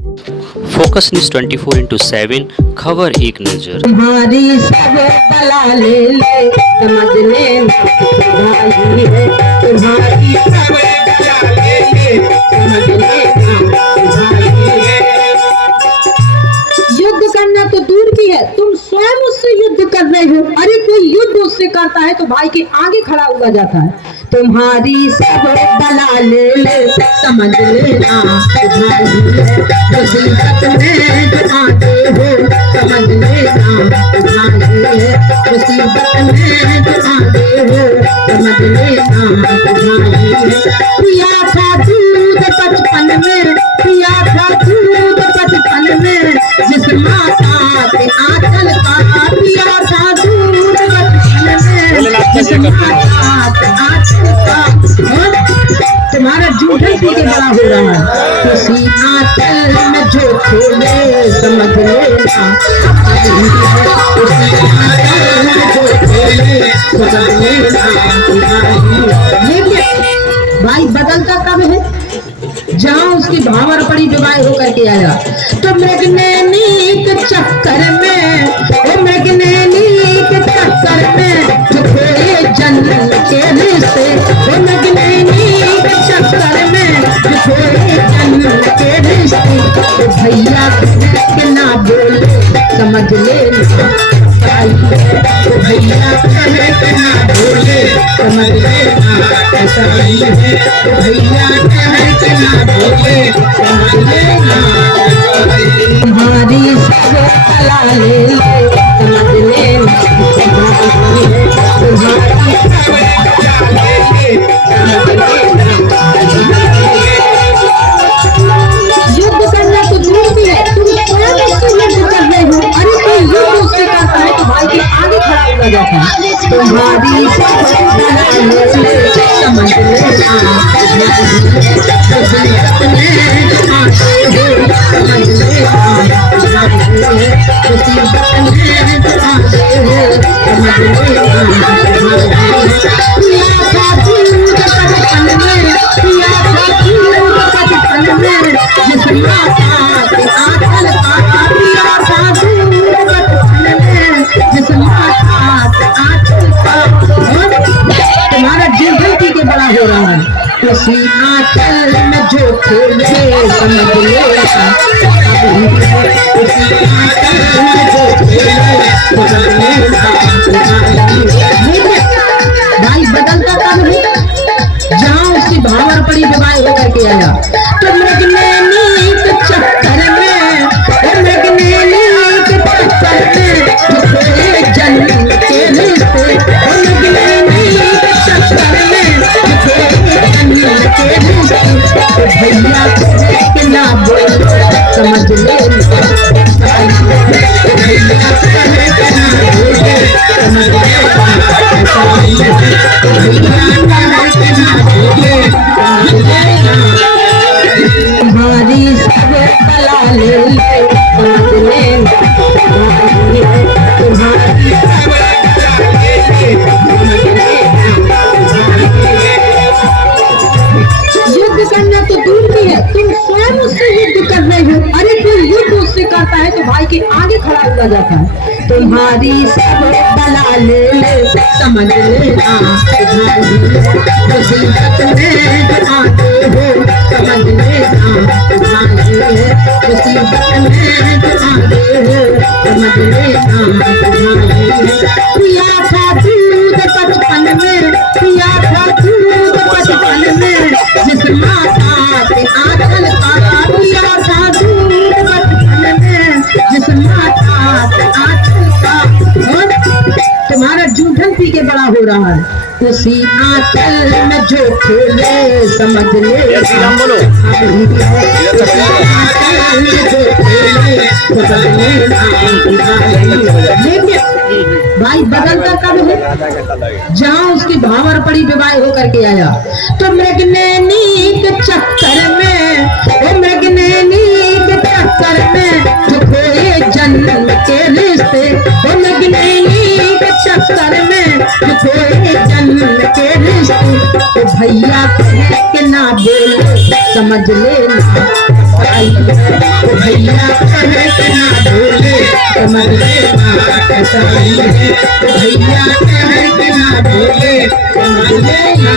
Focus news 24/7 खबर एक नजर। तुम्हारी सब बला ले समझ लेना भाई है। तुम्हारी सब बला ले समझ लेना भाई है। युद्ध करना तो दूर की है, तुम स्वयं उससे युद्ध कर रहे हो। अरे कोई युद्ध उससे करता है तो भाई के आगे खड़ा हुआ जाता है। तुम्हारी सब बला ले समझ लेना भाई है। मुसीबत में जो आते हो समझ लेना भाई है। मुसीबत में जो आते हो समझ लेना भाई है। पिया था दूध बचपन में, पिया था दूध बचपन में, जिस माता के आंचल का पिया था दूध बचपन में, जिस माता के आंचल का। तुम्हारा जूठन पी के बड़ा हो रहा है। किसी आंचल में जो खोले समझ लेना, उसी आंचल में जो खोले समझ लेना। भाई बदलता कब है? जहाँ उसकी भावर पड़ी विवाह होकर के आया तो मैग्नेनी के चक्कर में, ओ मैग्नेनी के चक्कर में जो खोए जन्म के रिश्ते, ओ मैग्नेनी के चक्कर में जो खोए जन्म के रिश्ते। तो भैया के ना बोले समझ लेना, तो भैया के ना बोले समझ लेना ऐसा ही है। तो भैया के ना बोले समझ लेना। तुम्हारी सब बला ले समझ लेना तुम्हारी सब बला ले समझ लेना। युद्ध करना तो दूर भी है, तुम स्वयं उससे युद्ध कर रहे हो। अरे कोई युद्ध उससे करता है तो भाई के आगे खड़ा हुआ जाता है। तुम्हारी सब बला ले समझ लेना, मुसीबत में आते हो समझ लेना, मुसीबत में आते हो समझ लेना। पिया था दूध बचपन में, पिया था दूध बचपन में, जिस माता के आंचल का पिया था दूध बचपन में, जिस माता के आंचल का। तुम्हारा जीवन पी के बड़ा हो रहा है। उसी आंचल में जो खोले समझ लेना, उसी आंचल में जो खोले समझ लेना। भाई बदलता कब है? जहाँ उसकी भावर पड़ी विवाह होकर के आया तो मैग्नेनी के चक्कर में, मैग्नेनी के चक्कर में जो खोए जन्म के रिश्ते, मैग्नेनी के चक्कर में जो खोए जन्म के रिश्ते। तो भैया के ना बोल समझ लेना, तो भैया के ना बोले समझ लेना। तुम्हारी सब बला ले समझ लेना, तुम्हारी सब बला ले समझ लेना। युद्ध करना तो दूर की है, तुम स्वयं उससे युद्ध कर रहे हो। अरे कोई युद्ध उससे करता है तो भाई के आगे खड़ा हुआ जाता है। तुम्हारी सब बला ले समझ लेना, मुसीबत में आते हो समझ लेना, मुसीबत में आते हो समझ लेना। पिया था दूध बचपन में, पिया था दूध बचपन में, जिस माता के आंचल का पिया था दूध बचपन में, जिस माता के आंचल का। तुम्हारा जूठन पी के बड़ा हो रहा है। उसी आंचल में जो खोले समझ लेना, भाई बदलता कब है? जहाँ उसकी भावर पड़ी विवाह होकर के आया तो मैग्नेनी के चक्कर में, ओ मैग्नेनी के चक्कर में जो खोए जन्म के रिश्ते, ओ मैग्नेनी के चक्कर में जो खोए जन्म के रिश्ते। तो भैया के ना बोले समझ लेना, भैया कहे के ना बोले समझ लेना कसाई है। भैया कहे के ना बोले समझ लेना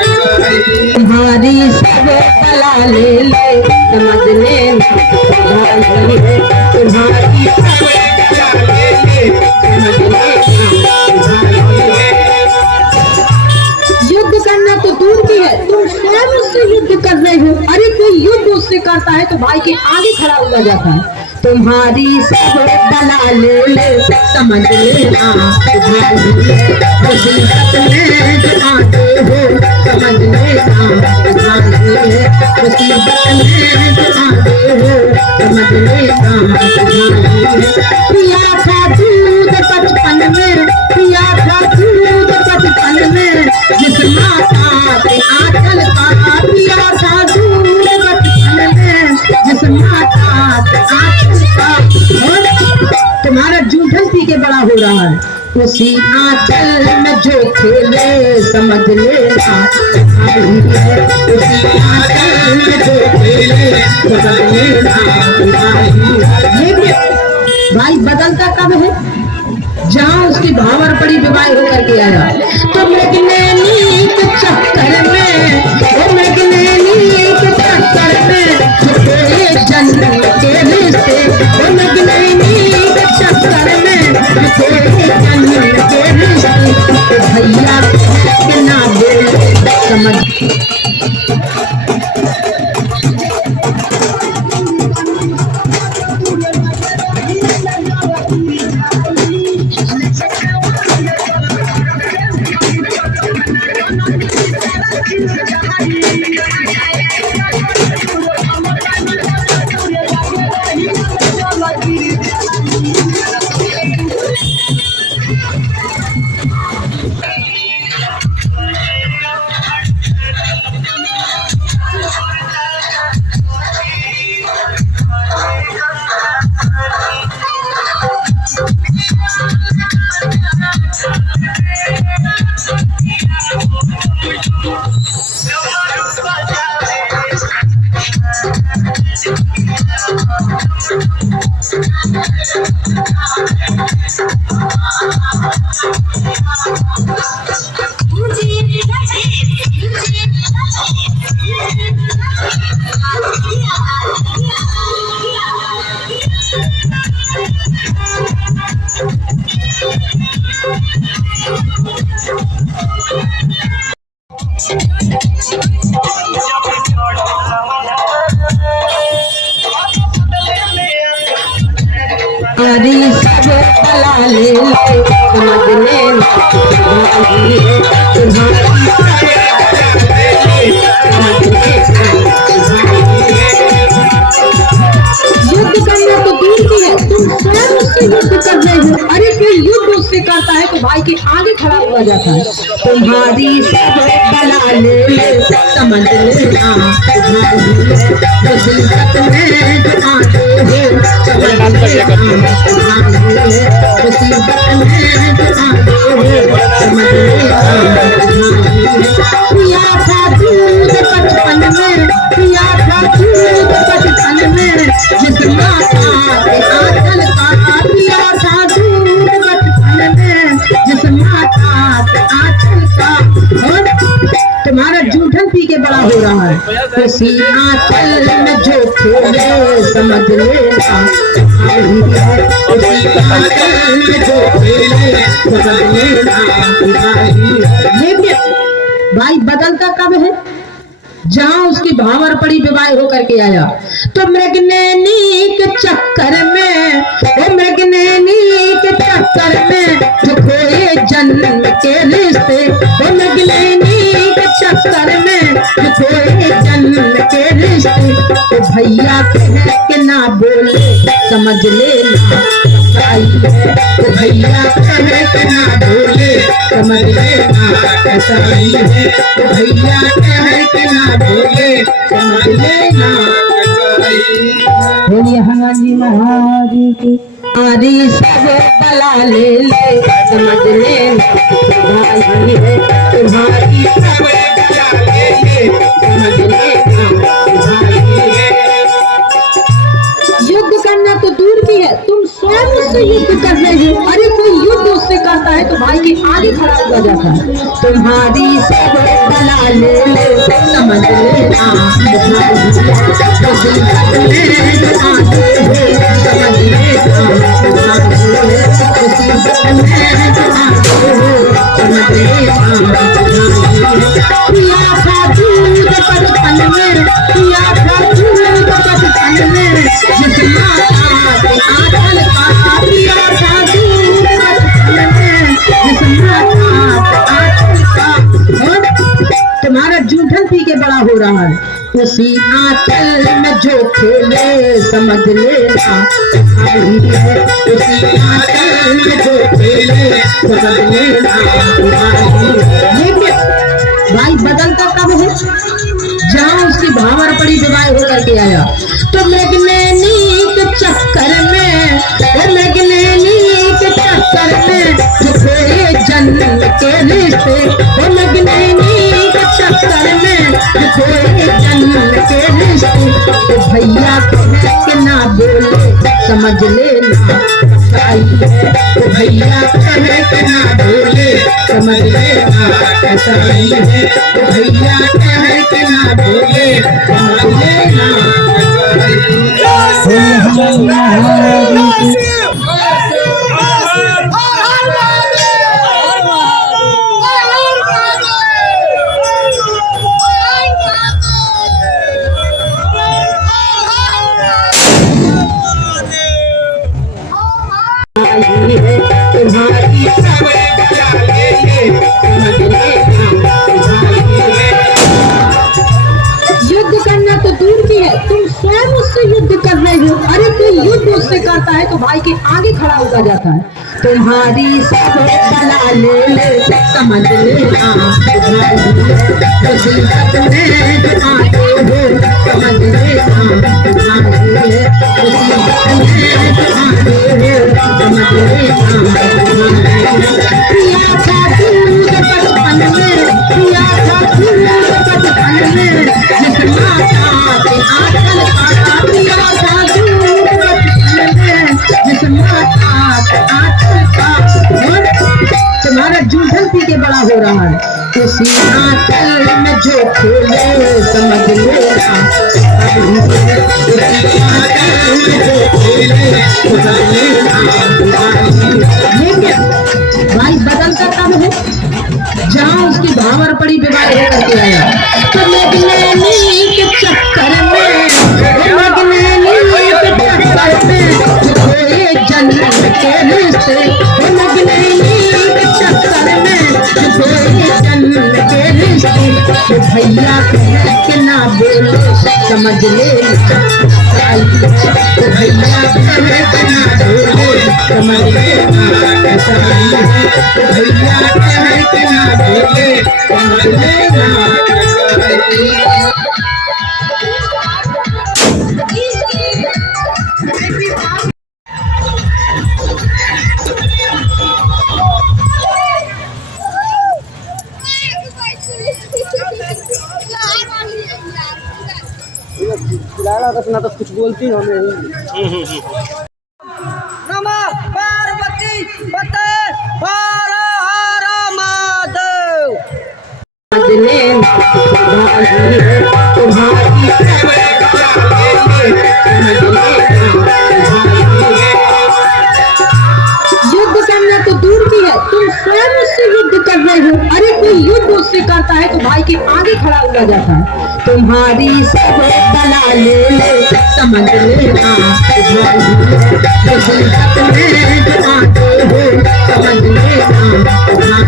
कसाई। तुम्हारी सब बला ले ले समझ लेना कसाई है। तुम्हारी सब बला ले ले समझ लेना कसाई है। युद्ध करना तो दूर की है, तुम स्वयं उससे युद्ध कर रहे हो। अरे कोई युद्ध उससे करता है तो भाई के आगे खड़ा हुआ जाता है। तुम्हारी सब बला ले ले समझ लेना मुसीबत में जो आते हो समझ लेना मुसीबत में जो आते हो समझ लेना। पिया था दूध बचपन में, पिया था दूध बचपन में जिस माता के आंचल का, पिया था दूध बचपन में जिस माता के आंचल का। तुम्हारा जूठन पी के बड़ा हो रहा है, उसी आंचल में जो खेले समझ लेना उसी आंचल में जो खेले समझ लेना। भाई बदलता कब है, जहाँ उसकी भावर पड़ी विवाह होकर के आया। तो मृगनैनी के चक्कर में, वो मृगनैनी के चक्कर में तेरे जन्म के रिश्ते, वो मृगनैनी के चक्कर में तेरे जन्म के रिश्ते। तो भैया के ना बोले समझ तुम्हारी सब बला ले ले समझ लेना तुम्हारी युद्ध करना तो दूर की है, तुम स्वयं उससे युद्ध कर रहे हो। अरे कोई युद्ध उससे करता है तो भाई के आगे खड़ा हुआ जाता है। तुम्हारी सब बला ले ले समझ लेना मुसीबत में जो आते हो समझ लेना मुसीबत में जो आते हो समझ लेना। पिया था दूध बचपन में, पिया था दूध बचपन में जिस माता के आंचल का, पिया था दूध बचपन में जिस माता के आंचल का। और तुम्हारा जूठन पी के बड़ा हो रहा है, उसी आंचल में जो खेले समझ लेना उसी आंचल में जो खेले समझ लेना। भाई बदलता कब है, जहाँ उसकी भावर पड़ी विवाह होकर के आया। तो मृगनैनी के चक्कर में, वो मृगनैनी के चक्कर में जो खोए जन्म के रिश्ते, वो मृगनैनी के चक्कर में जो खोए जन्म के रिश्ते। तो भैया कहे के ना बोले समझ लेना कसाई है। तो भैया कहे के ना बोले समझ लेना कसाई है। तो भैया कहे के ना बोले समझ लेना कसाई। बोलिए हनुमान जी महाराज की। तुम्हारी सब बला ले ले समझ लेना कसाई है। तुम्हारी सब बला ले ले समझ लेना कसाई है। स्वयं उससे युद्ध कर रहे हो। अरे कोई युद्ध उससे करता है तो भाई के आगे खड़ा हुआ जाता है। तुम्हारी सब दलाल समझ लेना भाई, मुसीबत में जो आते हो समझ लेना भाई, मुसीबत में जो आते हो समझ लेना भाई। पिया था दूध बचपन में, पिया था दूध बचपन में, जिस माता के आंचल का पिया था दूध बचपन में, जिस माता के आंचल का। और तुम्हारा जूठन पी के बड़ा हो रहा है, उसी आंचल में जो खेले समझ लेना भाई, उसी आंचल में जो खेले समझ लेना भाई। भाई बदलता कब है, जहाँ उसकी भावर पड़ी विवाह होकर के आया तो मैग्नेनी के चक्कर में, मैग्नेनी के चक्कर में खोए जन्म के रिश्ते, मैग्नेनी के चक्कर में खोए जन्म के रिश्ते। तो भैया कहे कि ना बोले समझ लेना सच्चाई है, तो भैया कहे कि ना बोले समझ लेना सच्चाई है, तो भैया कहे कि ना बोले समझ लेना युद्ध करना तो दूर की है, तुम स्वयं उससे युद्ध कर रहे हो। अरे कोई युद्ध उससे करता है तो भाई के आगे खड़ा होगा जाता है। तुम्हारी सब दलाल समझ लेना भाई, मुसीबत में जो आते हो समझ लेना भाई, मुसीबत में जो आते हो समझ लेना भाई। पिया था दूध बचपन में, पिया था दूध बचपन में, जिस माता के आंचल का पिया था दूध बचपन में, जिस माता के आंचल का। तुम्हारा जूठन पी के बड़ा हो रहा है, उसी आंचल में जो खेले समझ लेना भाई, उसी आंचल में जो खेले समझ लेना भाई। भाई बदलता कब है, जहाँ उसकी भावर पड़ी विवाह होकर के आया तो मैग्नेनी के चक्कर में, मैग्नेनी के चक्कर में खोए जन्म के रिश्ते, मैग्नेनी के चक्कर में खोए जन्म के रिश्ते। तो भैया कहे कि ना बोले समझ लेना सच्चाई है, तो भैया कहे कि ना बोले समझ लेना सच्चाई है, तो भैया कहे कि ना बोले समझ लेना सच्चाई है। रचना तो कुछ बोलती हो नहीं। नमः पार्वती पते हर हर महादेव। युद्ध करना तो दूर की है, तुम स्वयं उससे युद्ध कर रहे हो। अरे कोई युद्ध उससे करता है तो भाई के आगे खड़ा हुआ जाता है। तुम्हारी सब दलाल समझ लेना भाई, मुसीबत में जो आते हो समझ लेना भाई,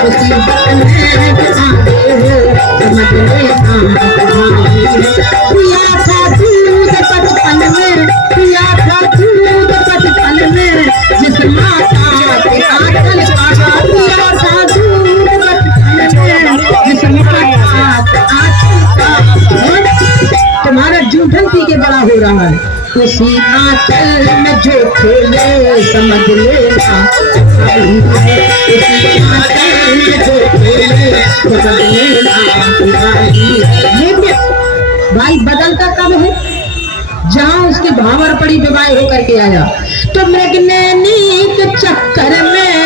मुसीबत में जो आते हो समझ लेना भाई। पिया था दूध बचपन में, पिया था दूध बचपन में, जिस माता के आंचल का पिया था दूध बचपन में, जिस माता के आंचल का। तुम्हारा जूठन पी के बड़ा हो रहा है, उसी आंचल में जो खेले समझ लेना भाई, उसी आंचल में जो खेले समझ लेना भाई। भाई बदलता कब है, जहाँ उसकी भावर पड़ी विवाह होकर के आया। तो मृगनैनी के चक्कर में,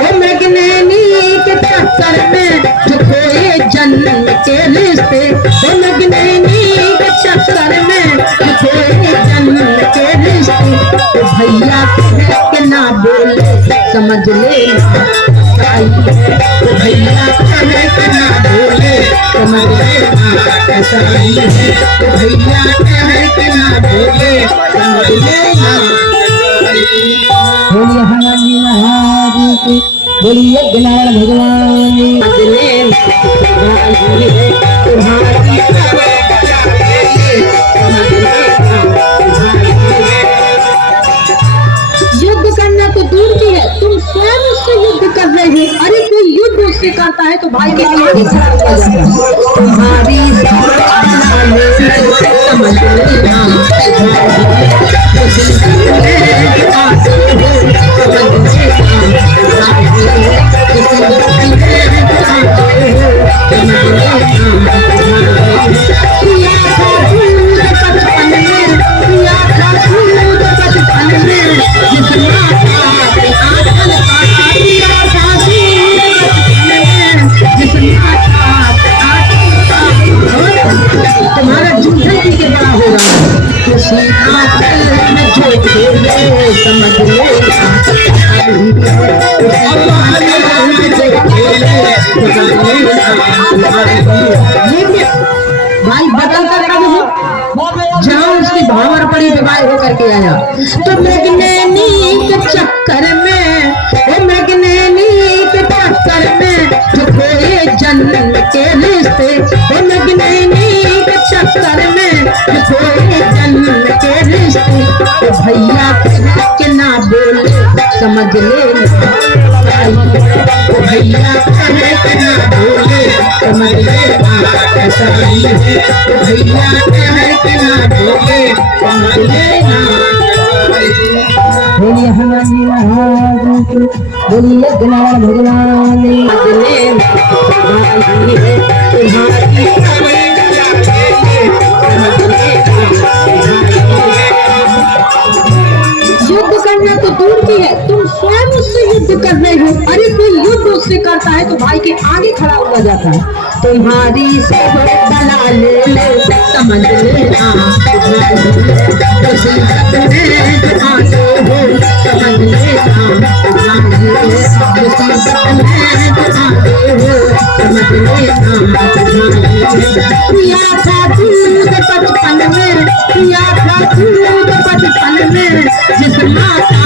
वो मृगनैनी के चक्कर में जो खोए जन्म के रिश्ते, वो मृगनैनी के चक्कर में जो खोए जन्म के रिश्ते, तो भैया कह के ना बोले समझ ले तो भैया कह के ना बोले समझ लेना ऐसा ही है। तो भैया कह के ना बोले समझ लेना। बोलिए हनुमान महाराज की, बोलिए गणारण भगवान युद्ध करना तो दूर की है, तुम स्वयं उससे युद्ध कर रहे हो। अरे कोई युद्ध उससे करता है तो भाई के आगे खड़ा हो जाता है। तुम्हारी समझ लेना तुम्हारा जूठे जी के बड़ा हो रहा है तो सीधा में झोंक दे समझ लेना। भाई बदल कर कब हो जहाँ उसकी भावर पड़ी विवाह होकर के आया। तो मृगनैनी के चक्कर में, वो मृगनैनी के चक्कर में जो खोए जन्म के रिश्ते, वो मृगनैनी के चक्कर में जो खोए जन्म के रिश्ते, तो भैया कह के ना बोले समझ ले तो भैया कह के ना बोले समझ लेना ऐसा ही है। तो भैया कह के ना बोले समझ लेना। बोलिए हनुमान महाराज की, बोलिए गणारण भगवान युद्ध करना तो दूर की है, तुम स्वयं उससे युद्ध कर रहे हो। अरे कोई युद्ध उससे करता है तो भाई के आगे खड़ा हुआ जाता है। तुम्हारी सब दलाल समझ लेना पिया था दूध बचपन में, पिया था दूध बचपन में जिस माता